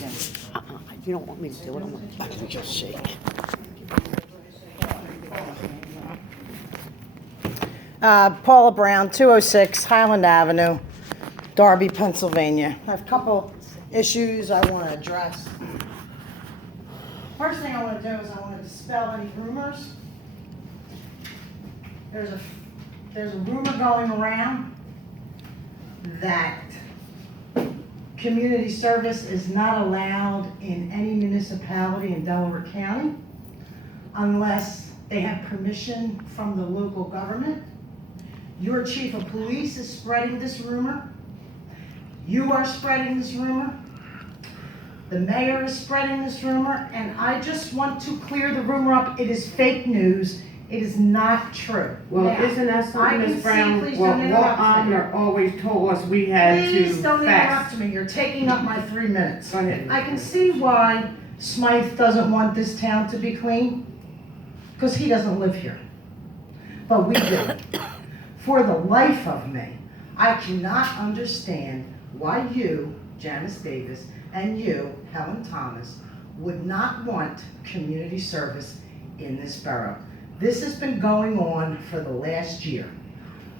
again. You don't want me to do it. I can just shake. Paula Brown, 206 Highland Avenue, Darby, Pennsylvania. I have a couple issues I want to address. First thing I want to do is I want to dispel any rumors. There's a rumor going around that community service is not allowed in any municipality in Delaware County unless they have permission from the local government. Your chief of police is spreading this rumor. You are spreading this rumor. The mayor is spreading this rumor, and I just want to clear the rumor up. It is fake news. It is not true. Well, now, isn't that something, Ms. Brown? Please Well, don't interrupt Waldner always told us we had Please to don't fast. interrupt me. You're taking up my 3 minutes. Go ahead. I can see why Smythe doesn't want this town to be clean, because he doesn't live here. But we do. For the life of me, I cannot understand why you, Janice Davis, and you, Helen Thomas, would not want community service in this borough. This has been going on for the last year.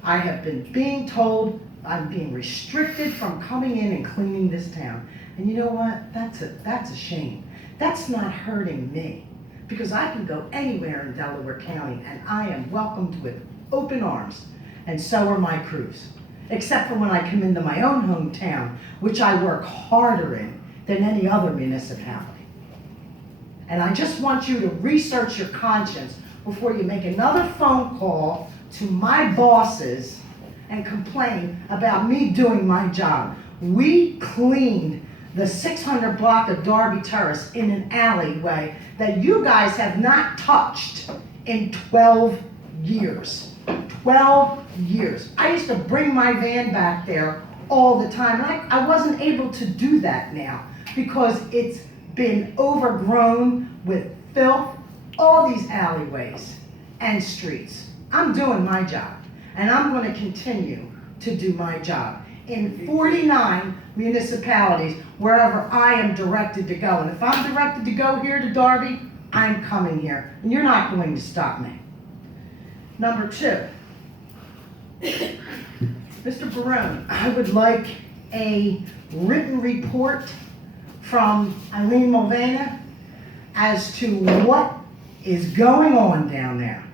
I have been being told I'm being restricted from coming in and cleaning this town. And you know what? That's a shame. That's not hurting me, because I can go anywhere in Delaware County and I am welcomed with open arms, and so are my crews. Except for when I come into my own hometown, which I work harder in than any other municipality. And I just want you to research your conscience before you make another phone call to my bosses and complain about me doing my job. We cleaned the 600 block of Darby Terrace in an alleyway that you guys have not touched in 12 years. 12 years. I used to bring my van back there all the time, and I wasn't able to do that now because it's been overgrown with filth, all these alleyways and streets. I'm doing my job, and I'm going to continue to do my job in 49 municipalities wherever I am directed to go. And if I'm directed to go here to Darby, I'm coming here, and you're not going to stop me. Number 2, Mr. Barone, I would like a written report from Eileen Mulvaney as to what is going on down there,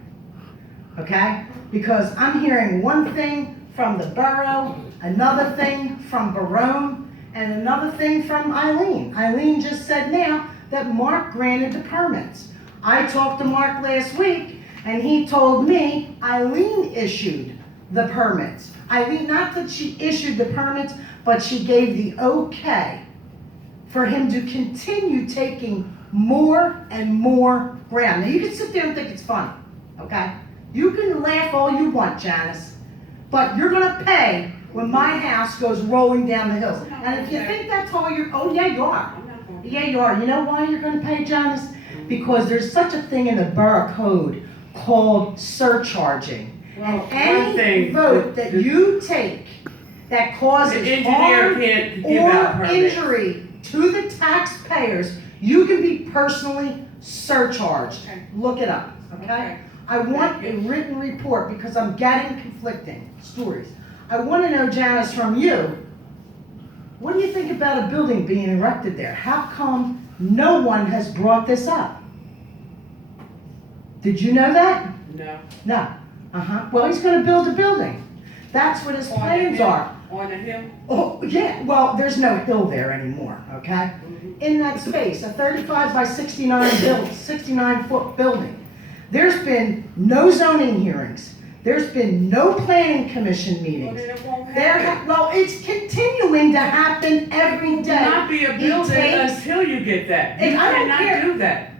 okay? Because I'm hearing one thing from the borough, another thing from Barone, and another thing from Eileen. Eileen just said now that Mark granted the permits. I talked to Mark last week, and he told me Eileen issued the permits. Eileen, not that she issued the permits, but she gave the okay for him to continue taking more and more ground. Now, you can sit there and think it's funny, okay? You can laugh all you want, Janice, but you're gonna pay when my house goes rolling down the hills. And if you think that's all oh yeah, you are. Yeah, you are. You know why you're gonna pay, Janice? Because there's such a thing in the borough code called surcharging. Well, and any vote that you take that causes harm or injury to the taxpayers, you can be personally surcharged. Okay. Look it up, okay? I want a written report because I'm getting conflicting stories. I want to know, Janice, from you, what do you think about a building being erected there? How come no one has brought this up? Did you know that? No. No. Well, he's going to build a building. That's what his plans are. On the hill? Oh, yeah. Well, there's no hill there anymore, okay? In that space, a 35 by 69-foot building. There's been no zoning hearings. There's been no planning commission meetings. Well, then it won't happen. Well, it's continuing to happen every day. It will not be a building until you get that. You cannot do that.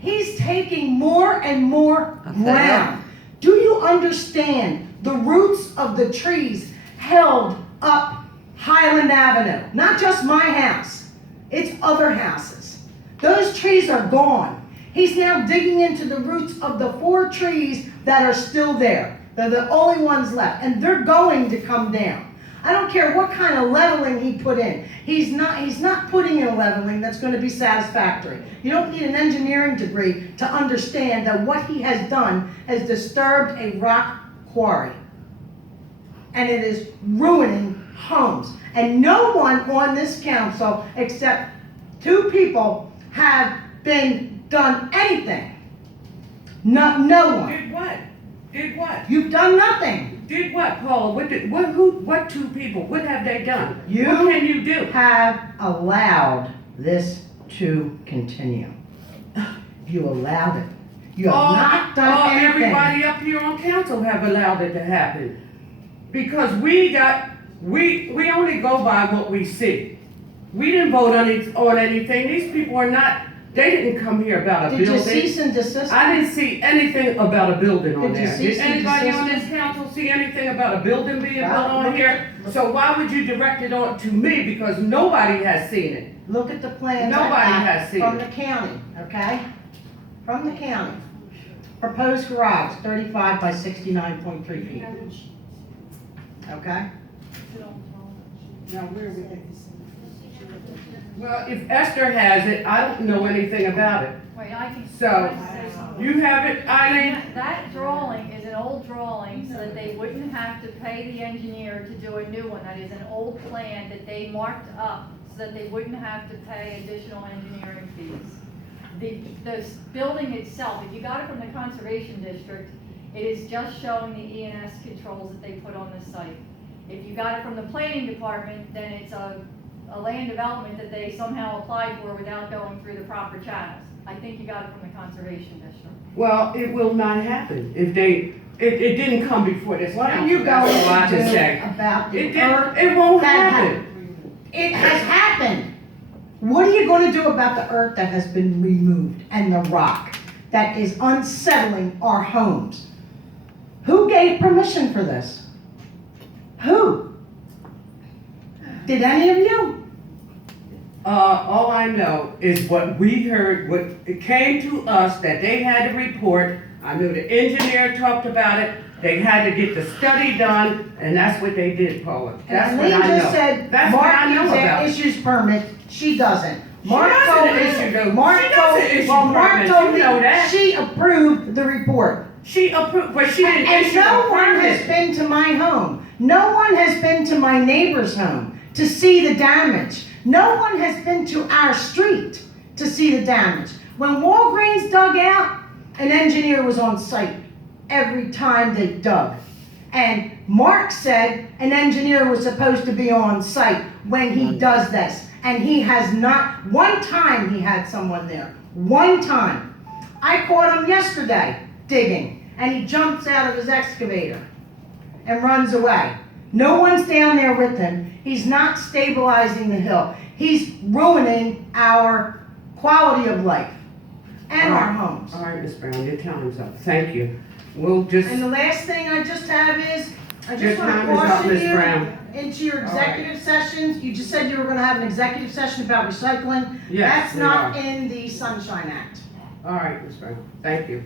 He's taking more and more ground. Do you understand the roots of the trees held up Highland Avenue? Not just my house, it's other houses. Those trees are gone. He's now digging into the roots of the 4 trees that are still there. They're the only ones left, and they're going to come down. I don't care what kind of leveling he put in. He's not putting in a leveling that's gonna be satisfactory. You don't need an engineering degree to understand that what he has done has disturbed a rock quarry. And it is ruining homes. And no one on this council, except 2 people, have done anything. No one. Did what? Did what? You've done nothing. Did what, Paula? What 2 people? What have they done? You What can you do? have allowed this to continue. You allowed it. You have not done anything. Everybody up here on council have allowed it to happen. Because we only go by what we see. We didn't vote on anything. These people are not, they didn't come here about a building. Did you cease and desist? I didn't see anything about a building on Did you there. cease Did and anybody desist? on this council see anything about a building being built Well, on look here? at- So why would you direct it on to me? Because nobody has seen it. Look at the plans I Nobody got has seen from it. the county, okay? From the county. Proposed garage, 35 by 69.3 feet. Okay? Now, where are we at? Well, if Esther has it, I don't know anything about it. Wait, I can. So, I can say something. You have it, Eileen? That drawing is an old drawing so that they wouldn't have to pay the engineer to do a new one. That is an old plan that they marked up so that they wouldn't have to pay additional engineering fees. The building itself, if you got it from the conservation district, it is just showing the E&S controls that they put on the site. If you got it from the planning department, then it's a land development that they somehow applied for without going through the proper channels. I think you got it from the conservation district. Well, it will not happen if it didn't come before this What council. are you That's going all I to can do say. about the It earth? didn't, it won't that happen. It has happened. What are you going to do about the earth that has been removed and the rock that is unsettling our homes? Who gave permission for this? Who? Did any of you? All I know is what we heard, what it came to us that they had to report. I knew the engineer talked about it. They had to get the study done, and that's what they did, Paula. That's And what Eileen I know. just said, That's what Mark I know about. issues permit. She doesn't. Mark doesn't told me. issue those. Mark She told doesn't issue well, Mark permits. told You me know that. she approved the report. She approved, but she didn't And issue no a one has permit. been to my home. No one has been to my neighbor's home to see the damage. No one has been to our street to see the damage. When Walgreens dug out, an engineer was on site every time they dug. And Mark said an engineer was supposed to be on site when he does this. And he has not, one time he had someone there. One time. I caught him yesterday digging, and he jumps out of his excavator and runs away. No one's down there with him. He's not stabilizing the hill. He's ruining our quality of life and our homes. All right, Ms. Brown, your time's up. Thank you. We'll just, And the last thing I just have is, I your just want time to is up, caution Ms. you Brown. into your All executive sessions. You just said you were going to have an executive session about recycling. Yes, That's we not are. in the Sunshine Act. All right, Ms. Brown, thank you.